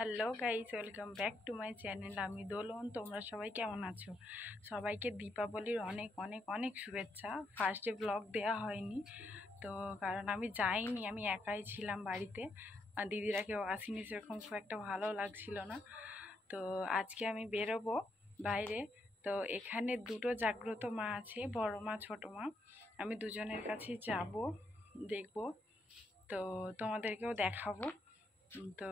Hello guys, welcome back to my channel. আমি দোলন। তোমরা সবাই কেমন আছো? সবাইকে দীপাবলির অনেক অনেক অনেক শুভেচ্ছা। ফার্স্টে ব্লগ দেওয়া হয়নি তো, কারণ আমি যাইনি, আমি একাই ছিলাম বাড়িতে, আর দিদিরা কেউ আসেনি, সেরকম খুব একটা ভালো লাগছিল না। তো আজকে আমি বেরোবো বাইরে। তো এখানে দুটো জাগ্রত মা আছে, বড় মা ছোট মা। আমি দুজনের কাছেই যাব, দেখব, তো তোমাদেরকেও দেখাবো। তো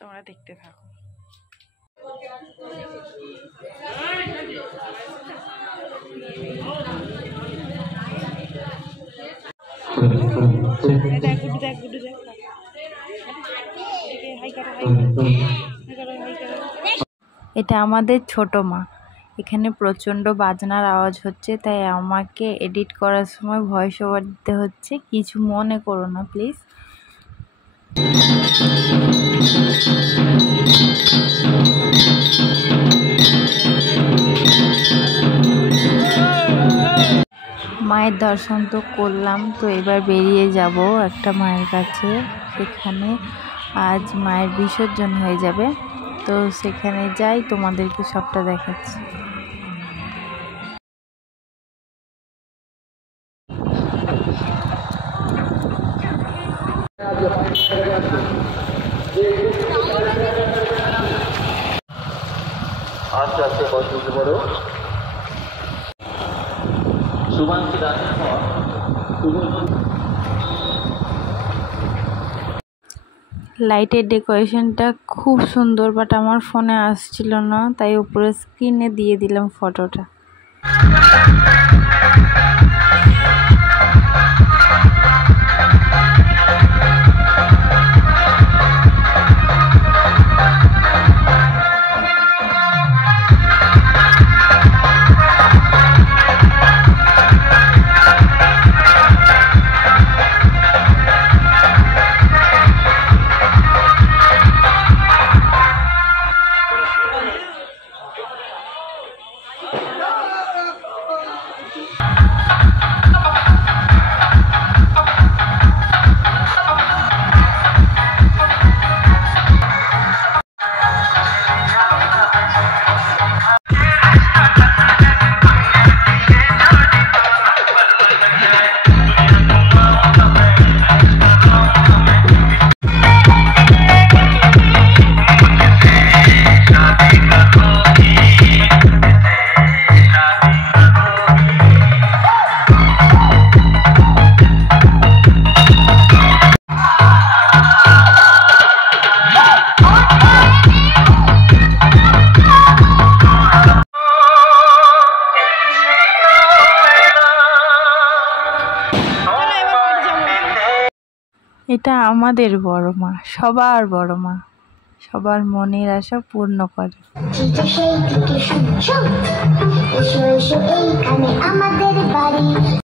তোমরা দেখতে থাকো। এটা আমাদের ছোট মা। এখানে প্রচণ্ড বাজনার আওয়াজ হচ্ছে, তাই আমাকে এডিট করার সময় ভয়েস ওভার দিতে হচ্ছে, কিছু মনে করো না প্লিজ। মায়ের দর্শন তো করলাম, তো এবার বেরিয়ে যাব একটা মায়ের কাছে। সেখানে আজ মায়ের বিসর্জন হয়ে যাবে, তো সেখানে যাই, তোমাদেরকে সবটা দেখাচ্ছি। আস্তে আস্তে বসতে পারো। শুভাংশী দাসের পর লাইটের ডেকোরেশনটা খুব সুন্দর, বাট আমার ফোনে আসছিল না, তাই উপরে স্ক্রিনে দিয়ে দিলাম ফটোটা। এটা আমাদের বড় মা, সবার বড় মা, সবার মনের আশা পূর্ণ করে। সেই দিকে সূর্য, এসো এসো এইখানে আমাদের বাড়ি।